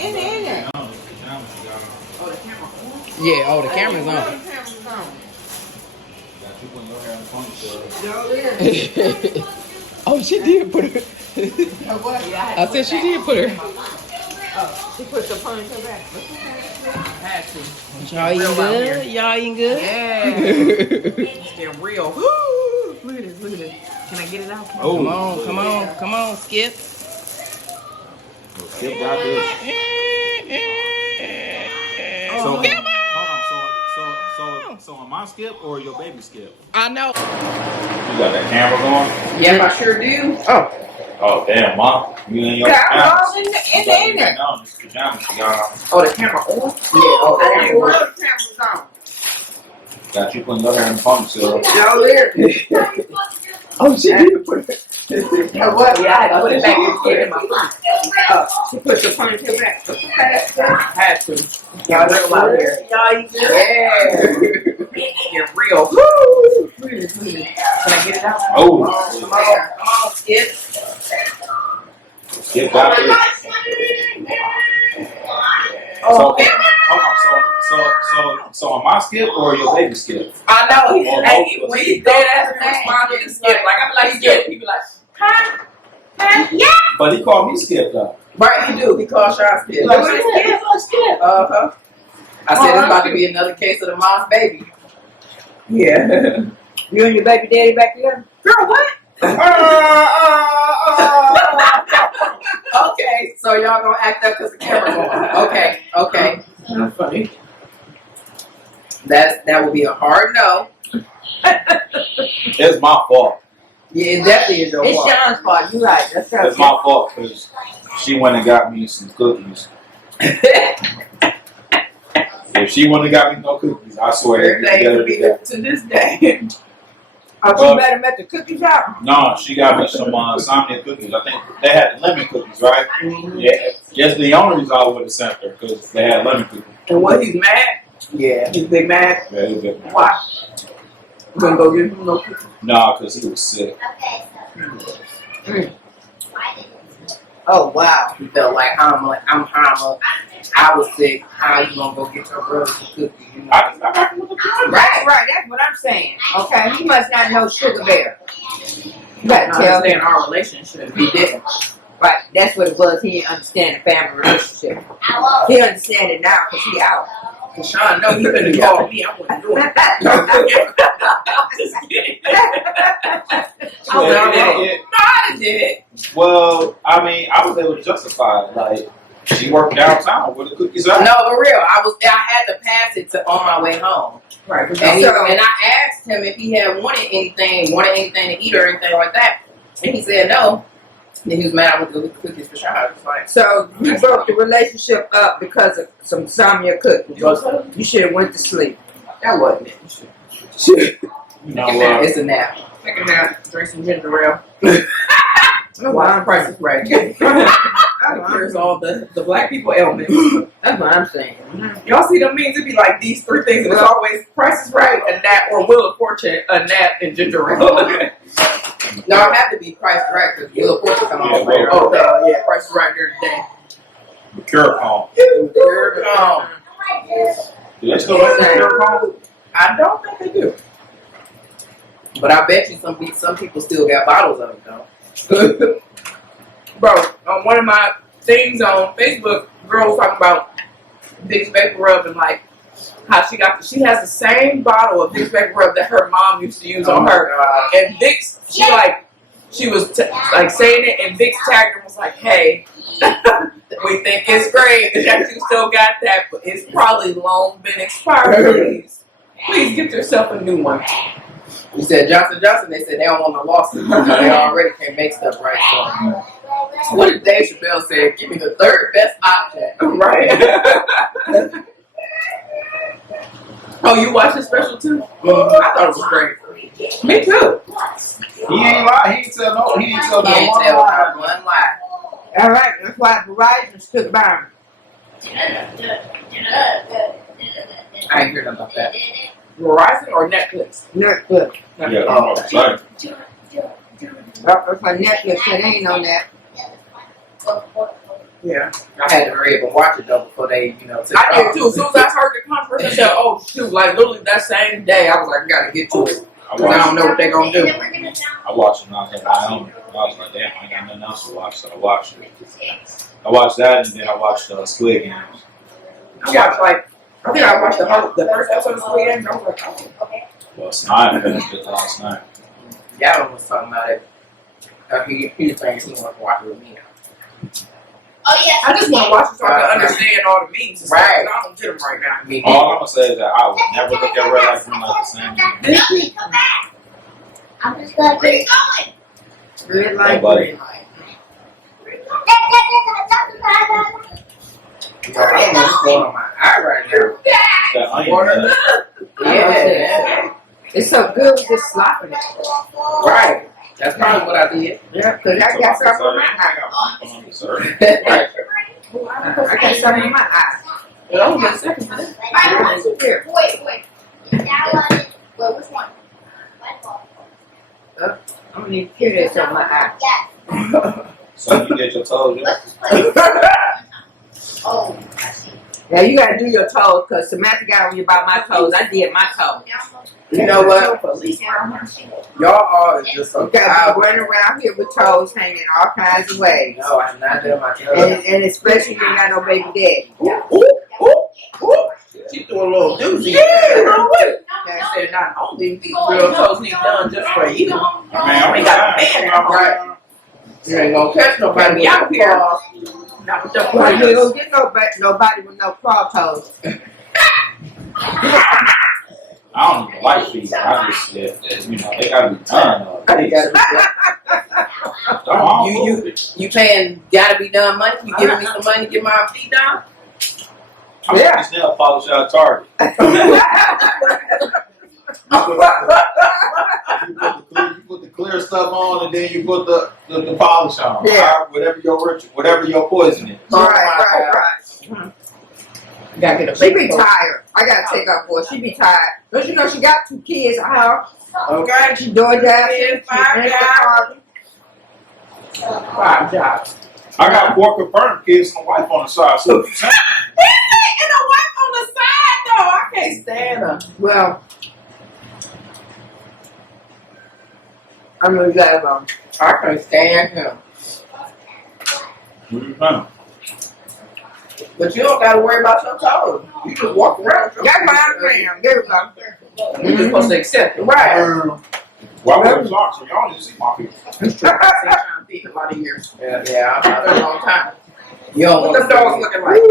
in there. Oh, the camera on? Yeah, oh, the camera's on. The camera's on. Got you putting your hair in the ponytail. Oh, she did put her. What? Yeah, I said she did put her. Oh, she put the ponytail back. Had to. Y'all eating good? Y'all eating good? Yeah. They're real. Look at this, look at this. Can I get it out? Oh, come on, Skip. Skip got this. So, Skip! hold on. So am I Skip or your baby Skip? I know. You got that camera going? Yep, I sure do. Oh, damn, Mom. You in your pajamas. in there. No, it's pajamas, y'all. Oh, the camera on? Yeah. Oh, I didn't know the camera's on. Got you putting your hair in the ponytail. Oh, she did put it. What? Yeah, I had to put it back in my phone. She put the ponytail back. I had to. Y'all real out here. Y'all eat good? Yeah. You're real. Woo! Can I get it out? Come on, Skip. Skip got this. Oh, So am I Skip or your baby Skip? I know. Hey, When he's dead ass responding to Skip, like I'm like Skip, he be like, huh? Yeah. But he called me Skip though. Right, he do. He calls y'all Skip. Like, Skip. I said it's about to be another case of the mom's baby. Yeah. You and your baby daddy back together? Girl, what? Okay, so y'all gonna act up because the camera going. Okay. That's funny. That would be a hard no. It's my fault. Yeah, it definitely is your fault. It's Sean's fault. You right. That's right. It's my fault because she went and got me some cookies. If she wouldn't have got me no cookies, I swear everything would be to this day. Oh, you met him at the cookie shop? No, she got me some insomnia cookies. I think they had lemon cookies, right? Mm-hmm. Yeah. Guess the only reason I would have sent her because they had lemon cookies. And what, he's mad? Yeah. He's big mad? Yeah, he's big mad. Why? You gonna go get him no cookies? No, because he was sick. Oh, wow. He felt like I'm harmless. I was sick. How you gonna go get your brother some cookies? You know? Right. That's what I'm saying. Okay, he must not know Sugar Bear. You gotta tell him our relationship. He didn't. Right, that's what it was. He didn't understand the family relationship. He understand it now because he out. Cause Sean know he couldn't call me. I wasn't doing it. Just kidding. I did it. Well, I mean, I was able to justify it. Like, she worked downtown where the cookies are. No, for real. I had to pass it on my way home. Right. And I asked him if he had wanted anything to eat or anything like that. And he said no. Then he was mad with the cookies for Sean. Like, so you broke the relationship up because of some insomnia cookies. You should have went to sleep. That wasn't it. You know, it's a nap. Take a nap. Drink some ginger ale. Why price is right. There's all the black people ailments. That's what I'm saying. Y'all see them memes? It be like these three things, and it's always Price is Right, a nap, or Wheel of Fortune, a nap, and ginger ale. No, it have to be Price is Right because Wheel of Fortune come on later. Oh, yeah, Price is Right during the day. the Cure Calm. Cure Calm. Do they still make the Cure Calm? I don't think they do. But I bet you some people still got bottles of it though. Bro, on one of my things on Facebook, girl was talking about Vicks Vapor Rub and like how she has the same bottle of Vicks Vapor Rub that her mom used to use on her. God. And Vicks, she was saying it, and Vicks tagged her and was like, "Hey, we think it's great that you still got that, but it's probably long been expired. Please get yourself a new one." You said Johnson Johnson. They said they don't want no lawsuit. They already can make stuff right. So, what did Dave Chappelle say? Give me the third best option. Right. Oh, you watched the special too? I thought it was great. Me too. He ain't lie. He didn't tell no He ain't tell not one lie. All right, that's why Verizon stood by him. I ain't heard about that. Verizon or Netflix? Netflix. Yeah, oh, sorry. For Netflix, it ain't on that. Yeah. I had to hurry up and watch it though before they, took it I did off. too. As soon as I heard the controversy, I said, "Oh shoot!" Like literally that same day, I was like, "I gotta get to it." I Cause I don't know what they're gonna do. I watched it not my own. I was like, damn, I ain't got nothing else to watch, so I watched it. I watched that, and then I watched Squid Games. I think I watched the first episode of Squid Games. I was like, "Oh." Well, I finished it last night. Y'all was talking about it. He was saying he wanted to watch it with me now. Oh yeah. I just want to watch it so I can understand all the memes and stuff. Right. I don't get them right now. Me All I'm gonna say is that I would never look at red light green light the same. Come back. I'm just gonna. Where you going? Red light, Nobody. green light. I don't know what's going on my eye right now. That onion, Water. man. Yeah. It's so good with just slapping it. Right. That's probably what I did. Yeah, because I got something in my eye. Right. I got something in my eye. Well, that was my second time. Here. Wait. That one. Well, which one? I'm gonna need to hear this on my eye. So you get your toes, yeah? Let's just play. Oh, I see. Now you gotta do your toes, because Samantha got on you about my toes. I did my toes. You know what? Y'all all is just so You gotta be running around here with toes hanging all kinds of ways. No, I'm not doing my toes. And especially you ain't got no baby daddy. She threw a little doozy. Yeah, I said not only real toes need done just for you. Man, I ain't got a man in my Right. You ain't gonna catch nobody out here. claws. Not with your Well, you ain't brothers. gonna get nobody with no claw toes. I don't even like feet. I just, yeah, they gotta be done. You gotta be you paying gotta be done money? You giving me some money to get my feet done? Yeah. This nail polish out of Target. You put the clear stuff on, and then you put the polish on. Yeah. Whatever your poison is. Right. You gotta get a She be big tired. I gotta take her for it. She be tired. Don't you know she got 2 kids at her house? Okay. She doing that. Kids, 5 jobs. I got 4 confirmed kids and a wife on the side. So what you saying? And a wife on the side though. I can't stand her. Well, I'm gonna let her. I can't stand him. What you saying? But you don't gotta worry about your toes. You just walk around. with your That's what toes. I'm saying. There we go. You're just supposed to accept it. Right. Why would you talk? So y'all need to see my feet. I've been a lot of years. Yeah. It's been a long time. You don't What want them dogs looking like?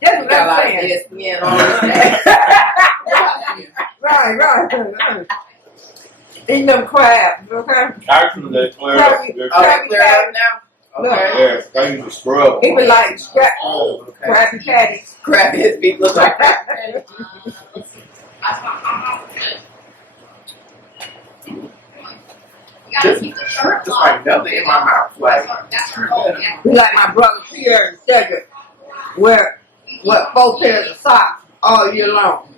That's what got a I'm lot of saying. dead skin on it. Right. Eating them crabs, okay? Actually, they clear up. Oh, they clear it up now? Okay. Yeah, they use a scrub. He was like Oh, okay. Krabby Patties. Crab his feet look like that. Gotta keep the shirt Just like nothing in my mouth. Like, He like my brother Pierre and Cedric wear 4 pairs of socks all year long.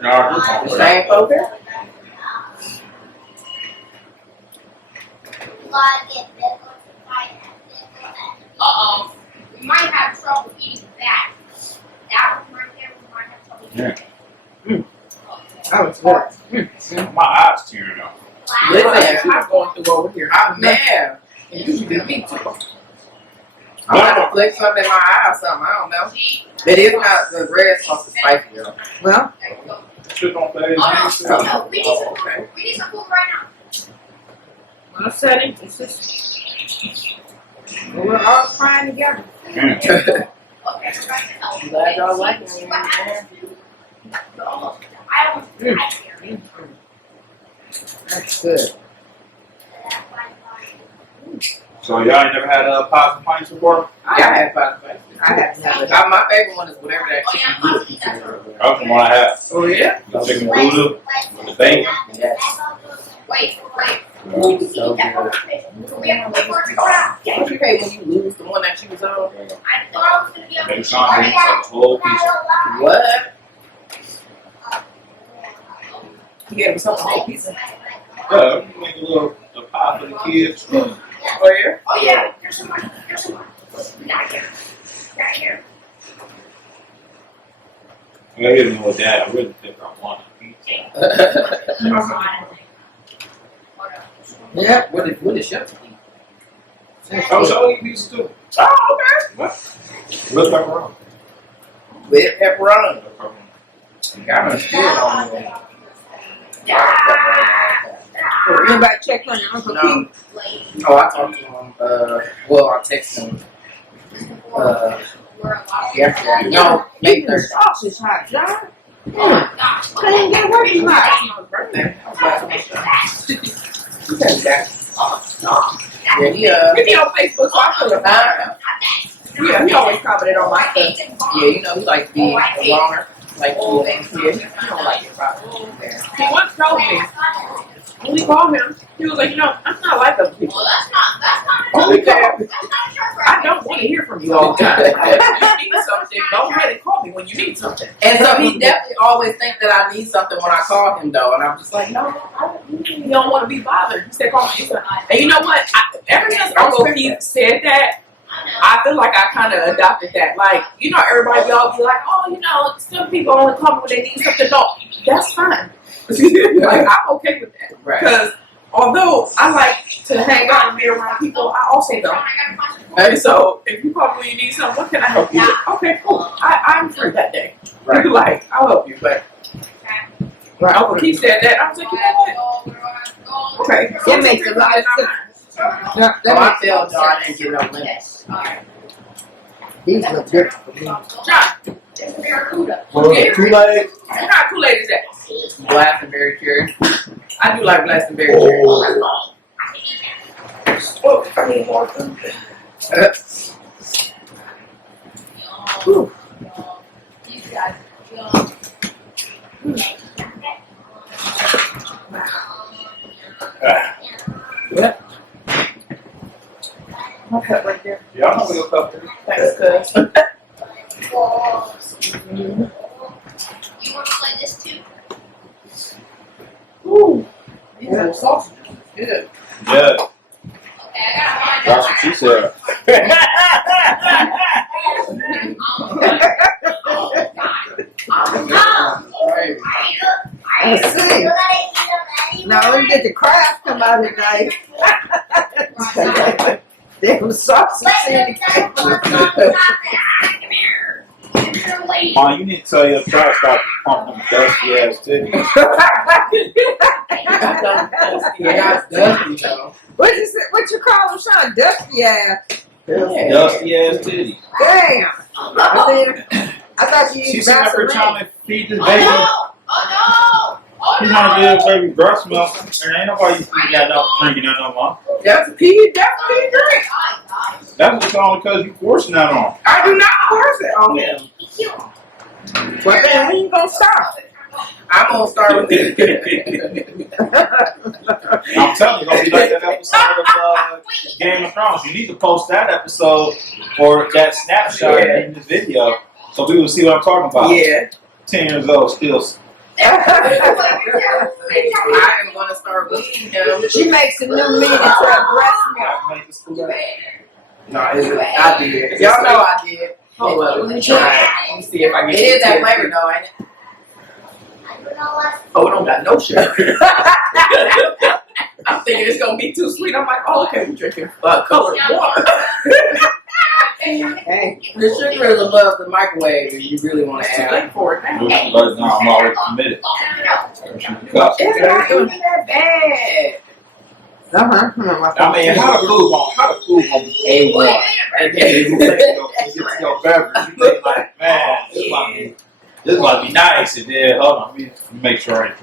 No, the same focus? Uh-oh. We might have trouble eating that. That one right there, we might have trouble eating. That was good. my eyes tearing up. Listen, I'm going through over here. I'm mad. And you should be me too. I'm gonna flick something in my eye or something. I don't know. It is not the red sauce is spicy though. Well, Shit don't phase me. Oh, no, we need some food. We need some food right now. I'm setting. It's just we're all crying together. Okay, we're going to help. I'm glad y'all like it. Almost. I almost died here. That's good. So y'all ain't never had pots and pints before? I had five spicy. I have never. My favorite one is whatever that chicken noodle pizza is. That's the one I have. Oh yeah? The chicken noodle with the bacon. Yes. Wait. Ooh, so We have good. to wait for it to go out. What you pay when you lose the one that you was on? I thought I was going to be able Bacon to on it, like a whole piece. What? You gave him something whole piece of. Yeah, you make a little pie for the kids. Oh yeah? Oh, yeah. Here's some money. I hit him with that. I really think I want a pizza. Yep. What is Chef eat? Oh, so eat pizza too. Oh, okay. What's pepperoni? With pepperoni. Got my shit on there. Anybody check on your Uncle No. Keith? Oh, I talked to him. Well, I texted him. Yesterday. No, May Keeping the 3rd. sausage hot, John. Couldn't get working hot. Birthday. Yeah, he Hit me on Facebook so I feel Yeah, he always commented on my stuff. yeah, you know, he like to be a loner. Like, Yeah, he don't like it, probably. He once told me, when we called him, he was like, you know, I'm not like other people. I don't want to hear from you all the time. If you need something, go ahead and call me when you need something. and so he definitely always thinks that I need something when I call him, though. And I'm just like, no, You don't want to be bothered. He said, call me. And you know what? Ever since Uncle Keith said that, I feel like I kind of adopted that. Like, you know, everybody all be like, oh, you know, some people only call me when they need something. No, that's fine. Like, I'm okay with that. right. Because although I like to hang out and be around people, I also don't. And so if you call me when you need something, what can I help you with? Okay, cool. I'm free that day. Right. Like, I'll help you. But Right. Uncle Keith said that. I was like, you know what? Okay. That makes a lot of sense. Yeah, Oh, I that tell John I didn't get no limits. these look different for me. John, Kool-Aid? what kind of Kool-Aid is that? Glastonbury cherry. I do like Glastonbury cherry. Oh, I need more food. Whew. Yep. My cup right there. Yeah, I'm gonna go cup there. Thanks, cuz. You want to play this too? Ooh. These are sausages. Good. Yeah, Okay, I gotta find that's what she said. Let's see. Now let me get the crabs come out tonight. Them sausage in the Mom, you need to tell your child to stop pumping them dusty ass titties. Yeah, it's dusty, though. What you call them, Sean? Dusty ass. Dusty ass titties. Damn. I thought you She used sitting up here Vaseline. trying to feed this baby. He want to give baby breast milk, and ain't nobody got no drinking that no more. That's he definitely drink. That's only because you forcing that on. I do not force it on him. Well, then when you gonna stop? I'm gonna start with it. I'm telling you, it's gonna be like that episode of Game of Thrones. You need to post that episode or that snapshot in this video so we will see what I'm talking about. Yeah. 10 years old, still. I am gonna start weaning him. She makes a new meat into a breast milk. No, I did. Y'all know I did. Hold on. Let me try. Let me see if I It get is that flavor, though, ain't it? Oh, it don't got no sugar. I'm thinking it's gonna be too sweet. I'm like, oh, okay, we're drinking colored water. Hey, The sugar is above the microwave if you really want to It's too add. late for it now. But no, I'm already committed. It's not even that bad. I mean, how the food gonna be A1? And then you get your beverage, you think like, man, this might be nice. And then, hold on, let me make sure I ain't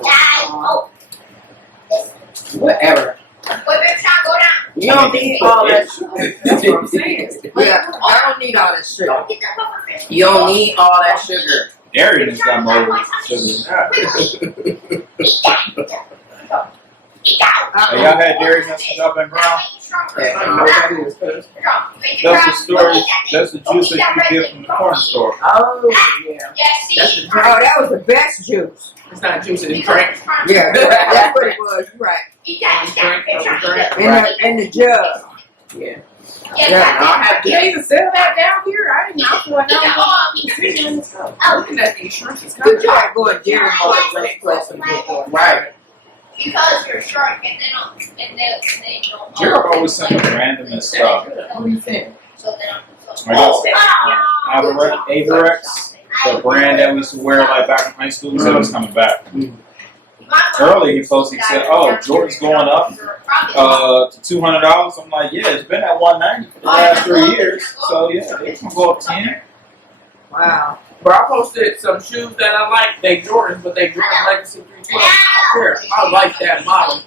Whatever. You don't need all that sugar. That's what I'm saying. yeah, I don't need all this sugar. You don't need all that sugar. Dairy has got more sugar than that. Hey, y'all had dairy milk since y'all been brown? That's the story. That's the juice that you get from the corner store. Oh, yeah. That's the Oh, drink. that was the best juice. It's not juice, it's drink. Yeah, that's what it was. Right. Drink. In the jug. Yeah. Do they even sell that down here? I didn't know what looking at these shrimps is kind You of try to go in Jerry Morgan place and get one. right. Because you're short and then don't. Gerald always sent me randomest stuff. What do you think? So then I got Averex, the brand that we used to wear like back in high school. He said it was coming back. Early he posted, he said, "Oh, Jordan's going up to $200." I'm like, "Yeah, it's been at $190 for the last 3 years, so yeah, it's gonna go up 10." Wow. But I posted some shoes that I like. They Jordans, but they Jordan Legacy 312. I like that model.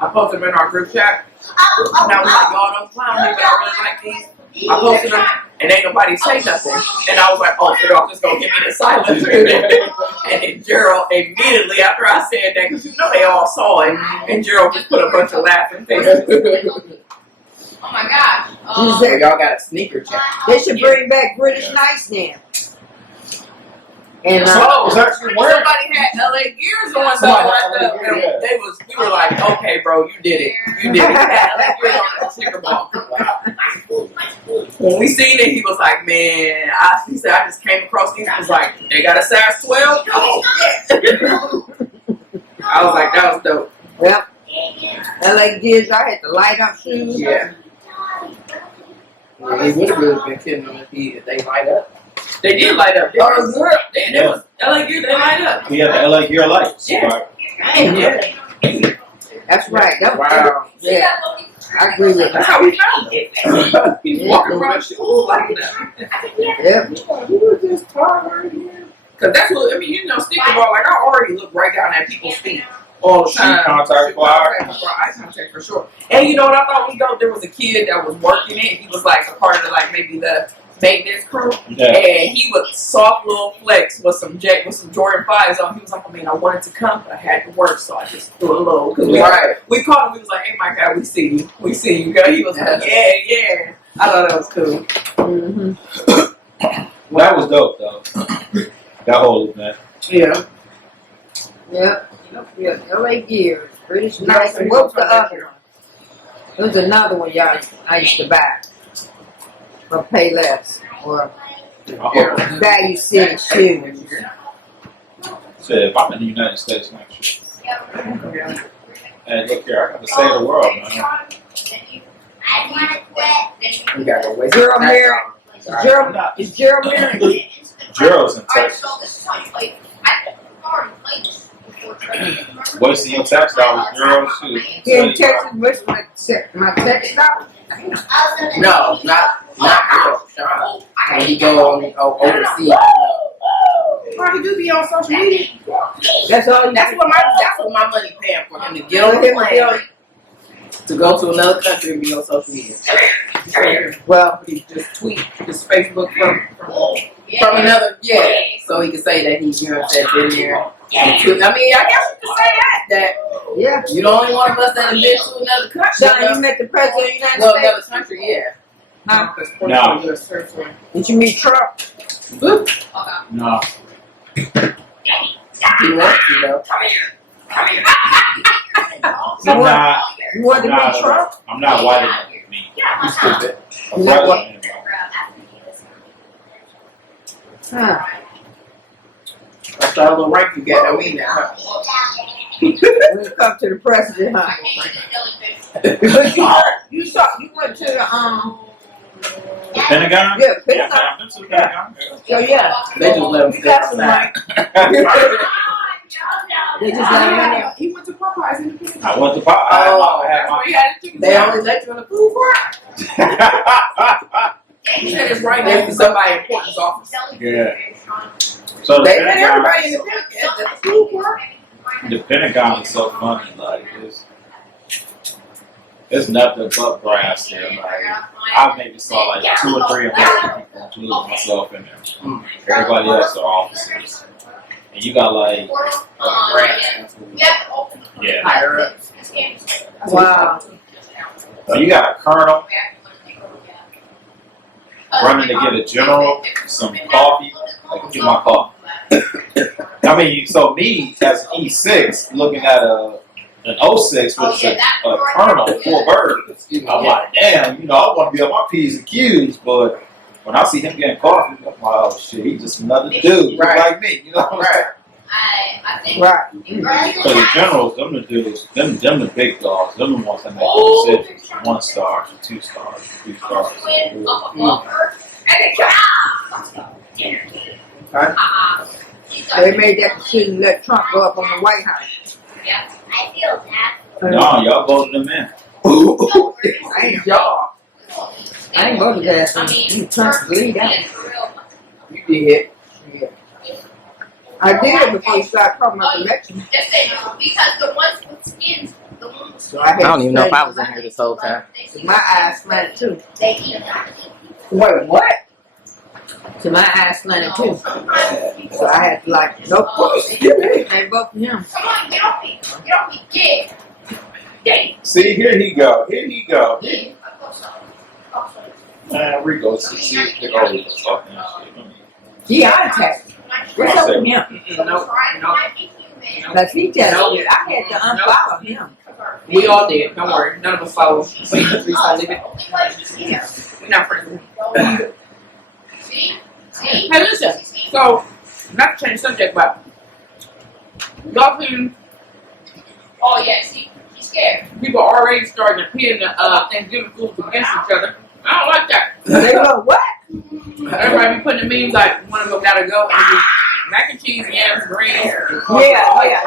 I posted them in our group chat. And I was like, "Y'all don't clown me, but I really like these." I posted them, and ain't nobody say nothing. And I was like, "Oh, so y'all just gonna give me the silence treatment." And then Gerald immediately after I said that, because you know they all saw it, and Gerald just put a bunch of laughing faces. Oh my gosh. You said Y'all got a sneaker check. they should bring back British Nights then. And So I was actually wearing. Somebody had LA Gears on Somebody though. had LA Gears, yeah. We were like, "Okay, bro, you did it. You did it." You had LA Gears on the sneaker ball. When we seen it, he was like, "Man," he said, "I just came across these." I was like, "They got a size 12." Oh, I was like, "That was dope." Well, LA Gears, I had the light up shoes. Yeah. He would have really been kidding them if they light up. They did light up. Oh, good. They was LA Gears. They light up. We had the LA Gear lights. Yeah. Right? Yeah. That's right. That was Wow. Yeah, I agree with That's that. how we found it. He's walking around shoes like that. Yep. Cause that's what I mean. You know, sneaker ball. Like I already look right down at people's feet all the time. Contact fire. Eye contact for sure. And you know what I thought was dope? There was a kid that was working it. He was like a part of like maybe the maintenance crew, Yeah. and he would soft little flex with some Jordan 5s on. He was like, I mean, I wanted to come, but I had to work, so I just threw a little. Cause we called him. We was like, "Hey, my guy, we see you, girl." He was like, "Yeah." I thought that was cool. Mm-hmm. That was dope though. That whole event. Yeah. Yep. LA Gears, British Nights. And what was the other one? There was another one I used to buy. Or pay less. Or Value City shoes. Said if I'm in the United States next year. And look here, I got to save the world, man. We got to wait. Gerald Mirror. Is Gerald Mirror? Gerald's in Texas. Wasting your tax dollars, Gerald. Shoot. Here in Texas, what's my tax dollars? No, not Gerald. Sean. When he go overseas. Well, he do be on social media. That's all. That's what my money paying for him to get on the plane to go to another country and be on social media. Well, He just tweet his Facebook from From another, so he can say that he's been there. I mean, I guess you can say that yeah. you're the only one of us that have been to another country. John, you met the president of the United Well, States? another country, yeah. Huh? No. Did you meet Trump? No. He wants to, though. You wanted to meet Trump? I'm not white enough to meet. He's stupid. I'm white. Huh. That's all the rank you get. I mean that. When it comes to the president, huh? You went to the The Pentagon? yeah, Yeah, Pentagon. I've been to the Pentagon. So yeah, They just let him you sit got some outside. they just let him in there. He went to Popeyes in the kitchen. I went to Pop. I had my. He had a chicken They sandwich. only let you in the food court. He said it's right next to somebody's importance office. Yeah. So the They let Pentagon, everybody in the food court. the Pentagon is so funny. Like it's nothing but brass there. Like I maybe saw like 2 or 3 American people, including myself in there. Everybody else are officers, and you got like yeah. Higher up. Wow. So you got a colonel running to get a general some coffee. Like, get my coffee. I mean, so me as E6 looking at a an 06 with a kernel, 4 birds. I'm like, damn, you know, I want to be on my P's and Q's, but when I see him getting coffee, I'm like, oh shit, he's just another dude, Right. like me, you know what I'm saying? I think Right. So the generals, them the dudes, them the big dogs, them the ones that make decisions. 1 star, 2 stars, 3 stars. They made that decision to let Trump go up on the White House. Yeah, I feel that. No, y'all voted them in. I ain't y'all. I ain't go to that. You Trump lead out. You did. I did it before you started talking about the election. Just say no, because the ones with skins, the ones with So skins, I don't even know if I was in here this whole time. My eyes slanted too. they eat them. Wait, what? So my eyes slanted too. So I had to like, no push. They both of him. Come on, get off me. Get off me. Get. Get. See, here he go. Here he go. Get. Of course so. Of course so. Man, Rico, see, pick all this fucking shit. Deontay. What's up with him? Cause he just, I had to unfollow him. We all did. Don't worry. None of us followed. Please leave it. We're not friends. See? See? Hey, listen. So, not to change the subject, but y'all seen Oh yeah, see? She's scared. people already starting to pin the Thanksgiving foods against each other. I don't like that. They go, what? Everybody be putting the memes like one of them gotta go. And just mac and cheese, yams, greens. Yeah.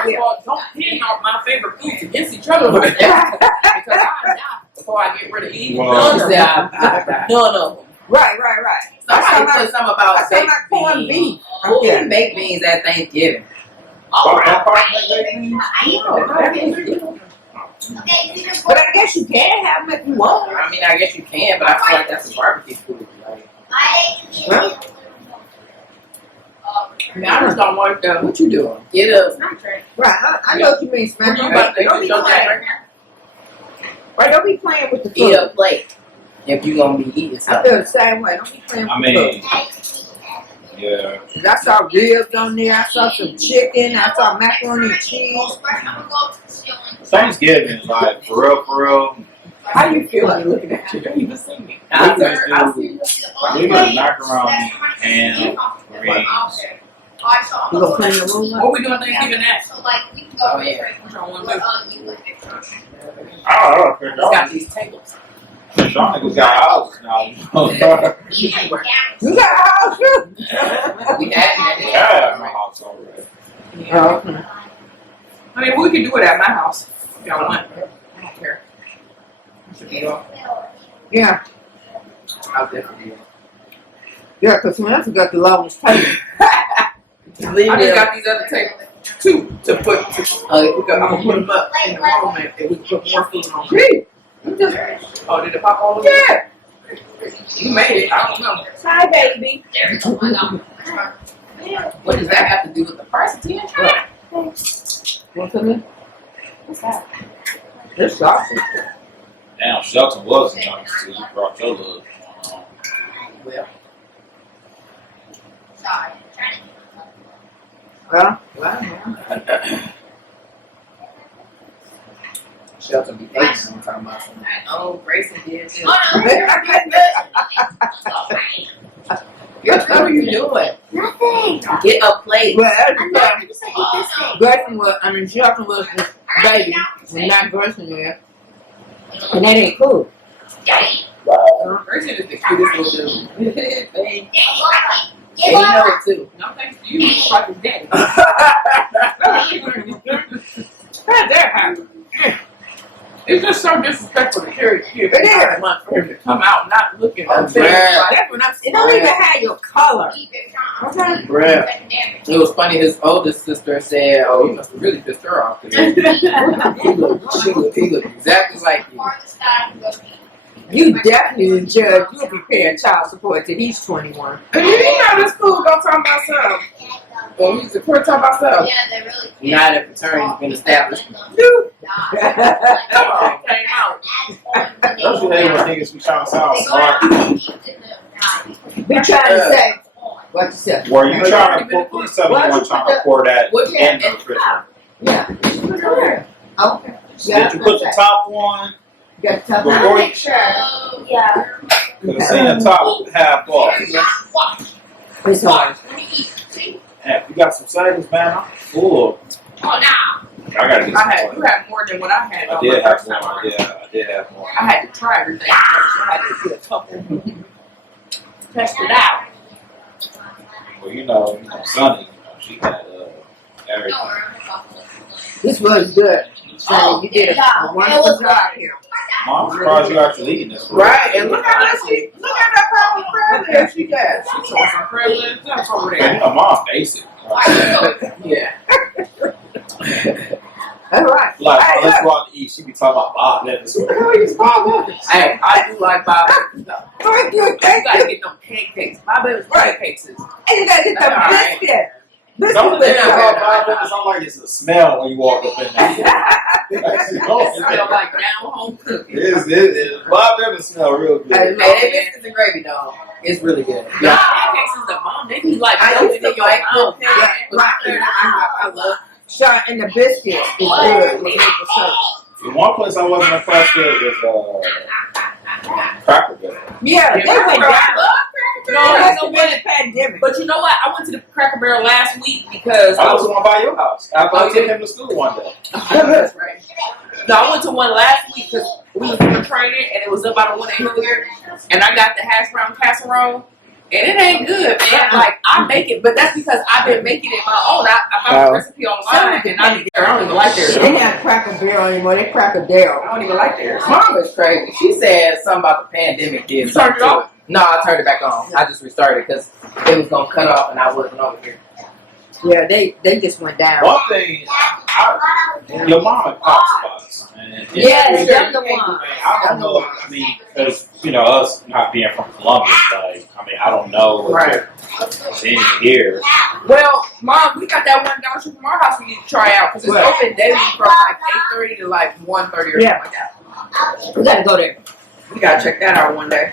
Don't pin all my favorite foods against each other like that. Because I die before I get rid of each Wow. none of them. None of them. Right. Somebody put something about I said my corned beans. beef. Who can make beans at Thanksgiving? But I guess you can have them if you want. I mean, I guess you can, but I feel like that's a barbecue food. Like, Huh? I mean, I just don't want the. what you doing? Get up. Right, I know what you mean, Smash. You about to Don't be show that playing. right now? Right, don't be playing with the Eat food. a plate. If you gonna be eating I something. feel the same way. Don't be playing I with the mean, food. yeah. 'Cause I saw ribs on there. I saw some chicken. I saw macaroni and cheese. Thanksgiving, like, for real. How do you feel when you're looking at you? Don't even see me. I I see you. We got macaroni, ham, greens. You gonna clean your room What up? we doing Thanksgiving at? So like we can go Oh, yeah. What y'all want to do? you would I don't know. It's got these tables. Y'all niggas got houses now. You got a house too? We had Yeah, my house already. Oh, okay. I mean, we could do it at my house if y'all want. I don't care. Should be off. Yeah, I'll definitely. yeah, because Samantha got the longest table. I just got these other tables too to put. I'm gonna put them up in the room and we can put more food on. Gee, Oh, did it pop all over? yeah. You made it. I don't know. Hi, baby. What does that have to do with the price of tea? What's in it? It's sausage. Damn, Shelton was nice too. You brought your little one on. Well, Well. Shelton be hating when I'm talking about something. Oh, Grayson did too. What are you doing? Nothing. Get a plate. Well, I'm not going to say eat this thing. Grayson was, Shelton was the baby, and not Grayson there. And that ain't cool. Grayson is the cutest little dude. And you know it too. No thanks to you. He's like his daddy. How did that happen? It's just so disrespectful to carry a kid It is. for months for him to come out not looking Oh, at things man. like That's what I'm saying. It don't even have your color. Okay. Bruh. It was funny, his oldest sister said, oh, you must have really pissed her off. 'Cause he looked exactly like you. You definitely the judge. You'll be paying child support till he's 21. And you didn't know this fool gonna talk about something. Well, he's a court talk about something. Yeah, they really cute. Now that fraternity's been established. Dude, come on, came out. Don't you hate when niggas be trying to sound smart? Be trying to say, what you said? Were you trying to pour, please tell me you weren't trying to pour that What in the refrigerator? Yeah. Okay. Did you put the top on? You got the top Before on? you- Yeah. Cause seeing the top half off. It's hard. Yeah, you got some savings, man. I'm full. Oh, now. I gotta get I some had more. you had more than what I had. I on did my have first time more. around. Yeah, I did have more. I had to try everything. I had to get a couple. Test it out. Well, you know, Sonny, she had everything. This was good. So you did a wonderful job here. Mom, I'm surprised you actually eating this. Right, and look at that problem crab she got. She tore some privilege up over Man, you there. know, Mom basic. Yeah. All right. Like, Hey, oh, let's look. go out to eat. She be talking about Bob Evans. What the hell are you talking about? Hey, I do like Bob Evans though. Thank you, You thank gotta you. get them pancakes. Bob Evans pancakes is. And you gotta get the All right. biscuit. The Biscuit only with thing you. about Bob Evans, I like is the smell when you walk up in there. It smell like down home cooking. Bob Evans smell real good. Hey, And that biscuits and gravy, dog. It's really good. Yeah, pancakes is the bomb. They be like I melting used to in your like mouth. yeah, Right. I love. Shot in the biscuit is good with maple syrup. The one place I wasn't impressed with was Cracker Barrel. Yeah, they went down. No, That's no, the been a pandemic. but you know what? I went to the Cracker Barrel last week because I was the one by your house. After I Oh, took yeah. him to school one day. That's right. No, I went to one last week because we was doing training and it was up by the one in Hilliard, and I got the hash brown casserole, and it ain't good, man. Like I make it, but that's because I've been making it my own. I found the recipe online, and I don't even like theirs. They have Cracker Barrel anymore. They Cracker Barrel. I don't even like theirs. Mom is crazy. She said something about the pandemic did You turned it something to off? it. No, I turned it back on. I just restarted because it was gonna cut off and I wasn't over here. Yeah, they just went down. One thing, your mom and pop spots, man. Yes, that's the one. I don't know. I mean, because you know us not being from Columbus, like I mean, I don't know what's in here. Well, Mom, we got that one down the street from our house we need to try out because it's What? open daily from like 8:30 to like 1:30 or Yeah. something like that. We gotta go there. We gotta check that out one day.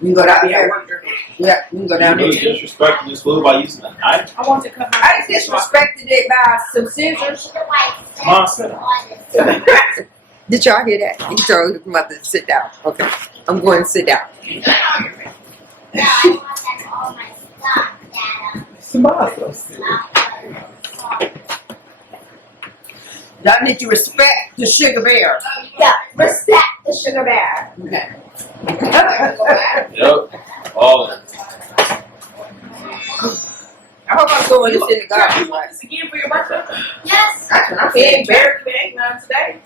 You can go down I'll be at there. work during the week. Yeah, you can go You down really there. disrespecting this food by using a knife. I want to cut my I disrespected it by some scissors. Mom said, Did y'all hear that? He told his mother to sit down. Okay, I'm going to sit down. Y'all need to respect the sugar bear. Yeah, respect the sugar bear. Okay. "Yep, all of it." I hope I'm going to sit in the You garden. want this again for your birthday? Yes. That's what I'm Big saying. berry cake, none today.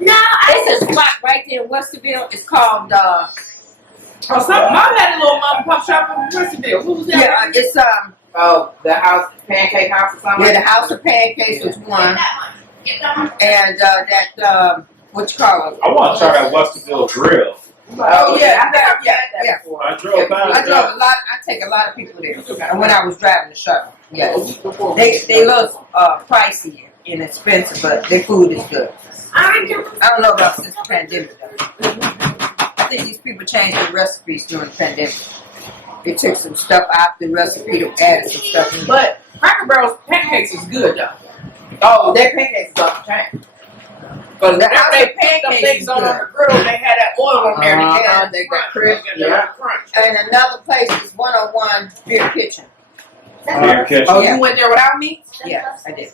No, It's a spot right there in Westerville. It's called Oh, something. Mom had a little mom and pop shop in Westerville. Who was that? yeah, it's Oh, the house, pancake house or something? yeah, the House of Pancakes was one, Get that one. and that what you call it? I want to try that Westerville grill. Oh, yeah, I think I've Yeah, had that yeah. before. I drove past I drove that. a lot. I take a lot of people there. When I was driving the shuttle, yeah, they look pricey and expensive, but their food is good. I don't know about since the pandemic though. I think these people changed their recipes during the pandemic. They took some stuff out the recipe to add some stuff in. But Cracker Barrel's pancakes is good though. Oh, their pancakes is off the chain. Because The after House they of pancakes them Pancakes things is on good. the grill, they had that oil on there. Uh-huh. They got crisp and Yeah. crunch. And another place is 101 Beer Kitchen. Beer kitchen. Oh, Yeah. you went there without me? Yes, I did.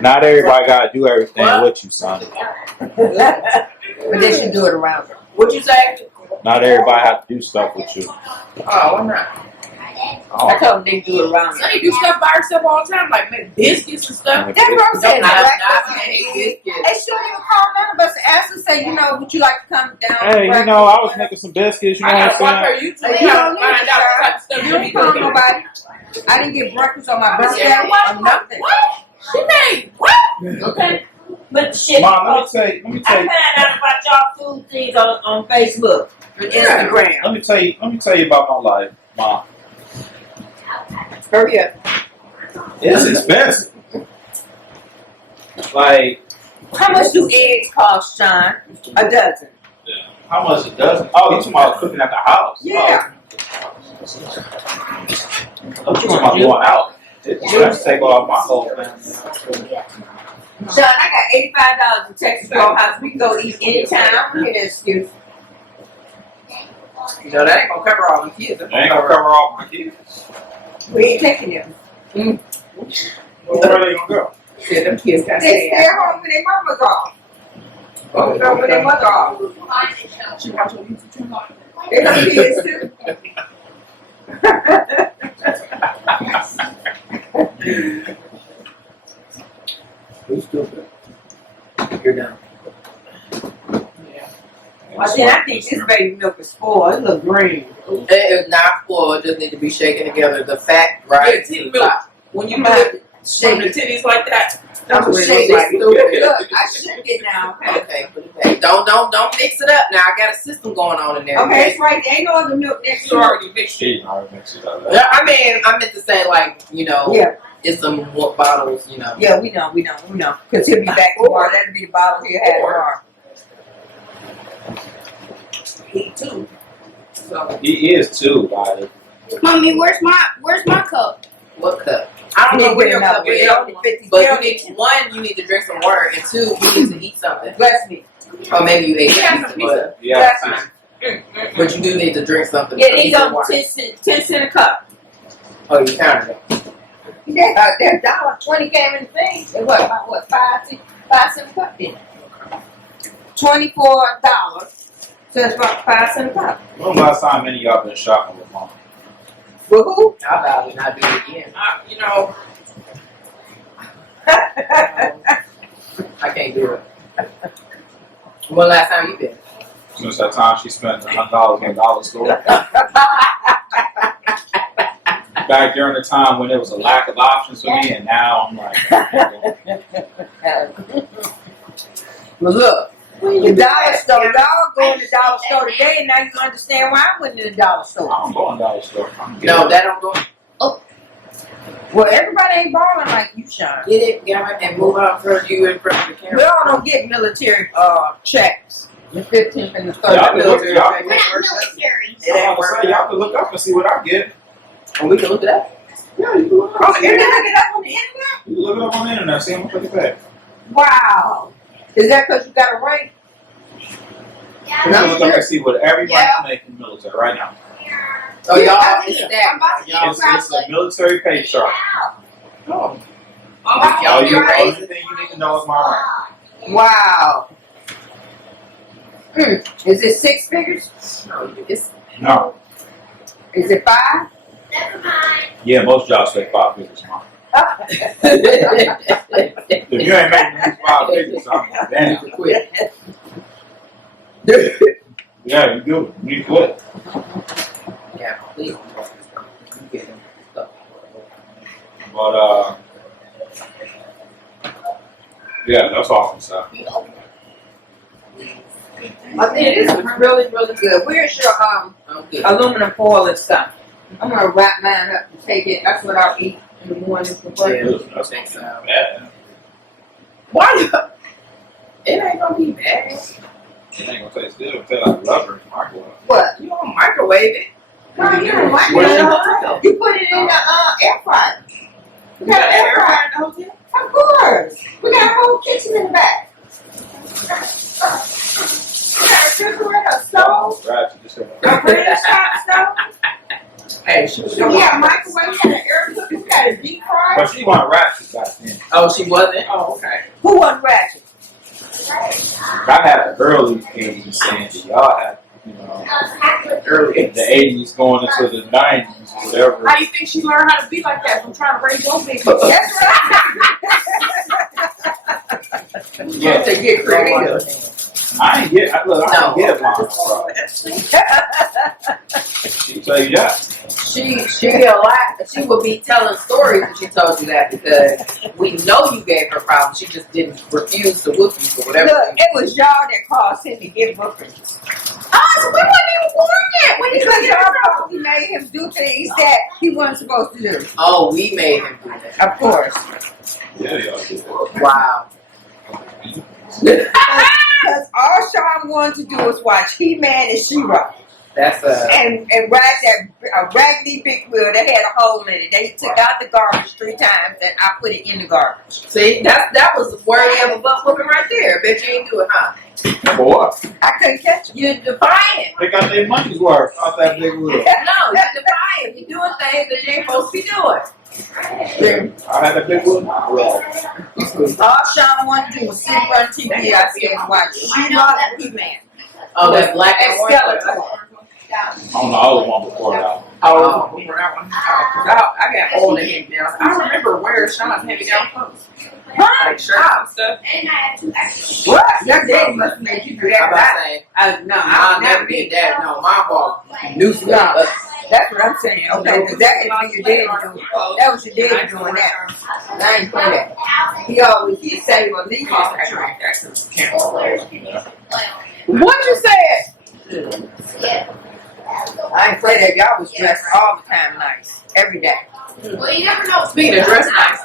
Not everybody gotta do everything What? with you, son. But they should do it around her. What'd you say? Not everybody have to do stuff with you. Oh, I'm not. I Oh, told them they do it around her. Sonny do stuff by herself all the time, like make biscuits and stuff. That's what I'm saying. Not- Breakfast not and make eggs. biscuits. They shouldn't even call none of us and ask us, say, you know, would you like to come down? for hey, you breakfast know, I or was whatever? making some biscuits. You know I what gotta watch I'm her saying? YouTube Like, channel you to don't need find to, out what sir. type of stuff You you don't be call cooking. nobody. I didn't get breakfast on my birthday Yeah, or nothing. What? She made what? Okay. But shit, Mom, let me tell you. I found out about y'all food things on Facebook and Instagram. Let me tell you about my life, Mom. Hurry up. It's expensive. Like, How much do eggs cost, Sean? A dozen. how much it does? Oh, you talking about cooking at the house? Yeah. Oh, you talking about going out? Let's take off my whole family. Sean, I got $85 in Texas Roadhouse. We can go eat anytime. I don't hear that excuse. You know, that ain't gonna cover all the kids. They ain't gonna cover all my kids. We ain't taking them. Well, where are they gonna go? Yeah, them kids got They stay home when their mama gone. Oh, no, when their mother gone. She watch your YouTube channel. They got kids too. Who's stupid? You're done. I think this baby milk is spoiled. It look green. It is not full. It just need to be shaken together. The fat, right? Yeah, titty milk. When you do it from the titties like that. That's what Shake it looks like. Look, I shook it now. Okay, put it back. Don't mix it up now. I got a system going on in there. Okay, it's right there. Ain't no other milk next You to it. already mixed it. She already mixed it up. Yeah, I mean, I meant to say like, you know, Yeah, it's some more bottles, you know. yeah, we know. Because he'll be back tomorrow. That'll be the bottle he'll have tomorrow. He too. So He is too, buddy. Mommy, where's my cup? What cup? I don't know where your cup is. Only 50. But you need one, you need to drink some water, and two, you need to eat something. Bless me. Or maybe you ate Yeah, pizza, but Yeah. that's fine. But you do need to drink something. Yeah, these Eat some on water. 10 cent a cup. Oh, you counted it. That $1.20 came in the thing. It was about what, 5 cent a cup then. $24. So it's about 5 cents a cup. When was the last time any of y'all been shopping with mom? Well, who? I'll probably not do it again. you know, I can't do it. When last time you did? Since that time she spent $100 in the dollar store. Back during the time when there was a lack of options for me, and now I'm like, Well, look. The dollar store, y'all go in the dollar store today, and now you understand why I went to the dollar I store. don't go in the dollar store. No, that don't go. Well, everybody ain't balling like you, Sean. Get it, gamma, and move out for you in front of the We camera. all don't get military checks. The 15th and the Y'all 30th. can look, y'all, We're not military. It ain't y'all can look up and see what I get. And we can look it up. Yeah, you can look Oh, up. you're gonna look it up on the internet? You can look it up on the internet. See how much they pay. Wow. Is that because you got a rank? You can look up and see what everybody Yeah. makes in the military right now. Oh, y'all, Yeah, it's I'm that. about to Y'all, It's a military pay chart. oh. All Y'all you, be only crazy. thing you need to know is my rank. Wow. Is it 6 figures? No, it's No. Is it 5? Never mind. Yeah, most jobs pay 5 figures. Mom. If you ain't making these 5 figures, I'm like, damn. quit. Yeah, you do. You quit. Yeah, please. You get them stuff. But yeah, that's awesome stuff. I think it is really, really good. Where's your Okay. aluminum foil and stuff? I'm gonna wrap mine up and take it. That's what I'll eat in the morning for breakfast. That's Thanks, not bad. Why? It ain't gonna be bad. It ain't gonna taste good. It'll taste like rubber in the microwave. What? You don't microwave it. No, you don't like What is it. it? You put it in the air fryer. We got an air fryer. in the hotel? Of course. We got a whole kitchen in the back. We got a refrigerator, a stove, Ratchet, just say a British hot stove. Hey, she was We got a microwave, we got an air cooker, we got a deep fryer. But she want ratchet back then. Oh, she wasn't? Oh, okay. Who wasn't ratchet? I had the early 80s saying that y'all had, you know, Early. the 80s going into the 90s, whatever. how do you think she learned how to be like that from trying to raise your baby? That's right. Yeah, To get creative. I ain't get, look, I No. didn't get mine. She tell you that. She a lot. She would be telling stories if she told you that because we know you gave her problems. She just didn't refuse to whoop you for whatever. Look, it was y'all that caused him to get bookings. Oh, so we wasn't even born yet. When you Because y'all probably made him do things that he wasn't supposed to do. Oh, we made him do that. Of course. Yeah, y'all did that. Wow. Because all Sean wanted to do was watch He-Man and She-Ra. That's And ride a raggedy big wheel that had a hole in it. They took out the garbage 3 times and I put it in the garbage. See, that was worthy of a butt whooping right there. Bet you ain't do it, huh? For what? I couldn't catch it. You're defiant. They got their money's worth out that big wheel. No, you're defiant. You're doing things that you ain't supposed to be doing. I had a big wheel. Well, All Sean wanted to do was sit in front of TV. I said, watch She-Hulk and He-Man. Oh, that black and white. Skeletor. on the other one before that. Oh, before that one. I got all the hand downs. I remember wearing Sean's hand down clothes. Like shirts and stuff. What? Your daddy must have made you do that. No, I never did that. No, my mom knew stuff. That's what I'm saying. Okay, because that is what your daddy doing. That was your daddy doing that. I ain't play that. He said he was leaving. What you said? I ain't play that. Y'all was dressed all the time nice. Every day. Well, you never know. Speaking of dress nice,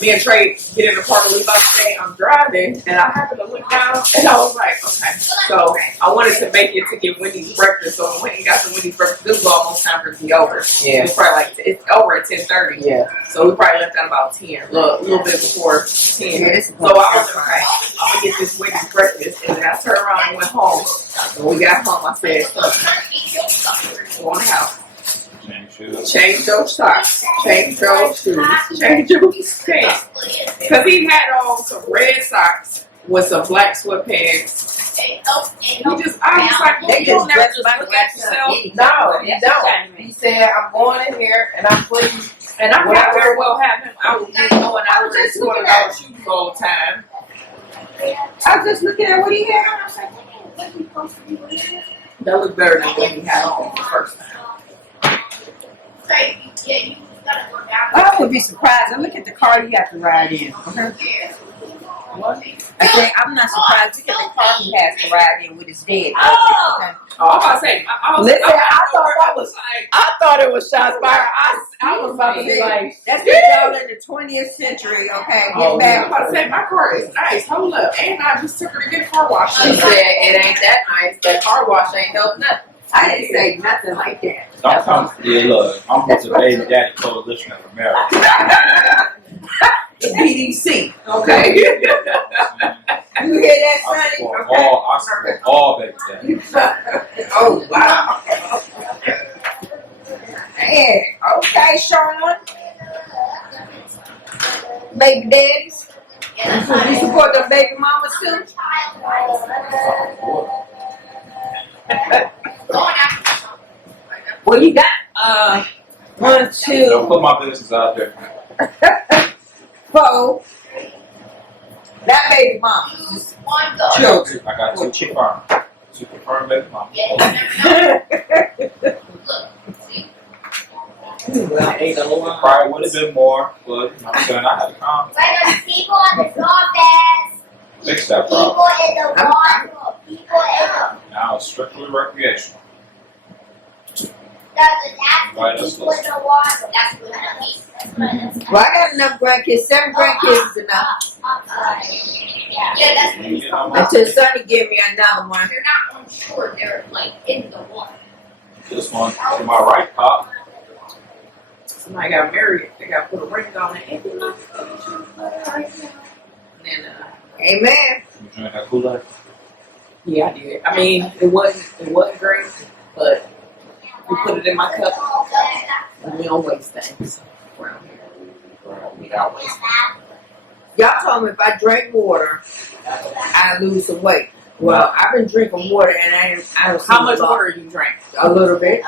me and Trey get in the car to leave out today. I'm driving, and I happened to look down, and I was like, okay. So I wanted to make it to get Wendy's breakfast. So when we got to Wendy's breakfast, this was almost time for it to be over. Yeah. It's probably like it's over at 10:30. Yeah. So we probably left at about 10, a little bit before 10. Yeah, So I was like, I'm gonna get this Wendy's breakfast, and then I turned around and went home. When we got home, I said, son, go in the house. Change your socks, change your shoes, change your pants. Because he had on some red socks with some black sweatpants. I was like, They you don't just never dress just like look that. at yourself. No, he don't. He said, I'm going in here and I'm putting. And I might very well have him. I was just going out of his $200 shoes all the time. I was just looking at what he had on. I was like, what are you supposed to be wearing? That looked better than what he had on the first time. I would be surprised. And look at the car you have to ride in. Okay? I think I'm not surprised. Look at the car he has to ride in with his dad. Okay? Oh, I was about to say, I thought it was shots fired. I was about to be like, That's what y'all in the 20th century. Okay, I get was back. about to say, my car is nice. Hold up. And I just took her to get a car wash. she said, it ain't that nice. That car wash ain't help nothing. I didn't say nothing like that. Don't come. Yeah, look, I'm with the Baby Daddy Coalition of America. The BDC. Okay. You hear that, I Sonny? support Okay. all Baby Daddy. Oh, wow. Man, okay, Sean. Baby daddies. You support them baby mamas too? Well, you got 1, 2, Don't put my business out there. 4. That baby mamas. Children. I got 2 confirmed. 2 confirmed baby mamas. Well, I ate a lot. Probably would have been more, but I'm saying I had to come People on the surface. fix that People problem. in the water. People in the. Now it's strictly recreational. That's Right, the that's people in the water. That's what I mean. Well, I got enough grandkids. 7 grandkids is enough. Yeah, that's You know, Until Sonny give me another one. they're not on shore. They're like in the water. this one to my right, Pop. Somebody got married. They got to put a ring on it. And then, Amen. You drink that Kool-Aid? yeah, I did. I mean, it wasn't great, but we put it in my cup. And we don't waste things around here. We don't waste. Y'all told me if I drink water, I lose some weight. Well, I've been drinking water and I don't see How much a lot. water you drank? A little bit.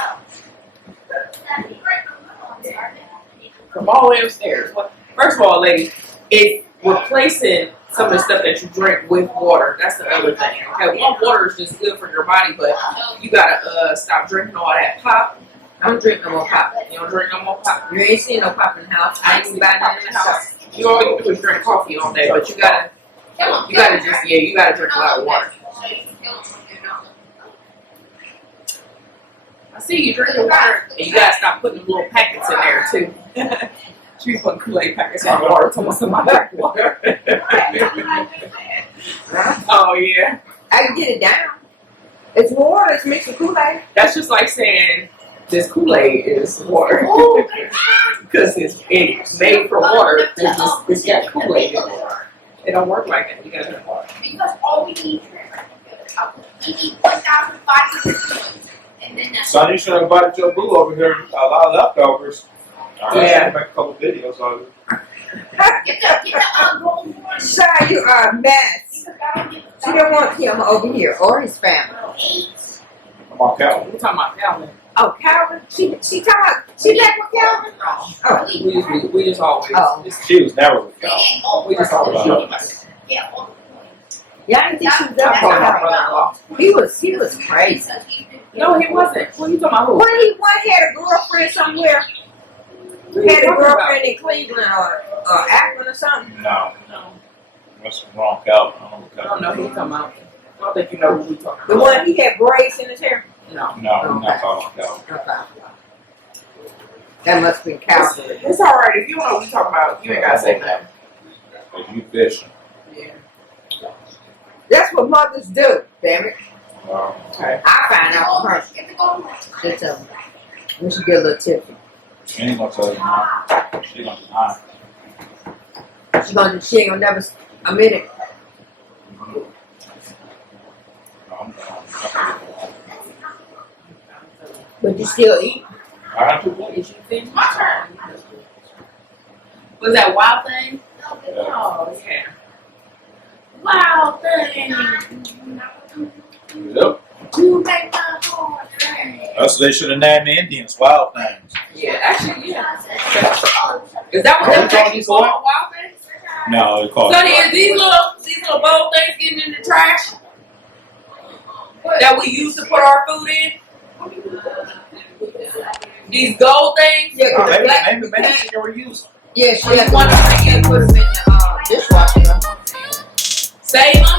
From all the way upstairs. Well, first of all, lady, it's replacing some of the stuff that you drink with water. That's the other thing. Okay, water is just good for your body, but you gotta stop drinking all that pop. I don't drink no more pop. You don't drink no more pop. You ain't seen no pop in the house. I ain't buy pop nothing in the house. You all you do is drink coffee all day, but you gotta drink a lot of water. I see you drinking water, and you gotta stop putting little packets in there too. She putting Kool-Aid packets in the water. Told somebody drink water. Oh yeah, I can get it down. It's water. It's mixed with Kool-Aid. that's just like saying this Kool-Aid is water. Because it's made from water. It's got Kool-Aid in it. It don't work like that. You gotta drink water. Because all we need we need 1,500 and then that's Son, you should have invited your boo over here. A lot of leftovers. Yeah. Make a couple videos on it. get the gold one. Shy, you are a mess. She don't want him over here or his family. Come on, Calvin. We're talking about Calvin. Oh, Calvin? She talking about, she back with Calvin? Oh, We just always. Oh. She was never with Calvin. We just always joke about it. Yeah, all the yeah, I didn't think she was That's up for my him. brother-in-law. He was crazy. No, he wasn't. What are you talking about? Who? When he had a girlfriend somewhere, had a girlfriend in Cleveland or Akron or something. No. No. What's wrong, Calvin? I don't know who you're talking about. I don't think you know who we talking about. The one he had braids in his hair. No. No, I'm not talking about Calvin. Okay. That must be Calvin. It's alright. If you don't know what we're talking about, you ain't gotta say nothing. Cause you fishing. Yeah. That's what mothers do, damn it. Okay. I find out from her. Get the gold one. She tell me. We should get a little tip. She ain't gonna tell you no. She gonna deny. She ain't gonna never admit it. But you still eat. I have to Did you finish? My turn. Was that Wild Thing? Oh, yeah. Wild Thing. Yep. You make my heart sing. That's they should have named the Indians Wild Things. Yeah, actually, yeah. Is that what Oh, they're you actually call it? called? Wild Things? No, they call Sonny, it. is these little bowl things getting in the trash that we used to put our food in? These gold things? Yeah, Oh, 'cause the maybe black maybe people they can't. can reuse them. Yeah, she Well, had you want to to put them in the dishwasher. save them?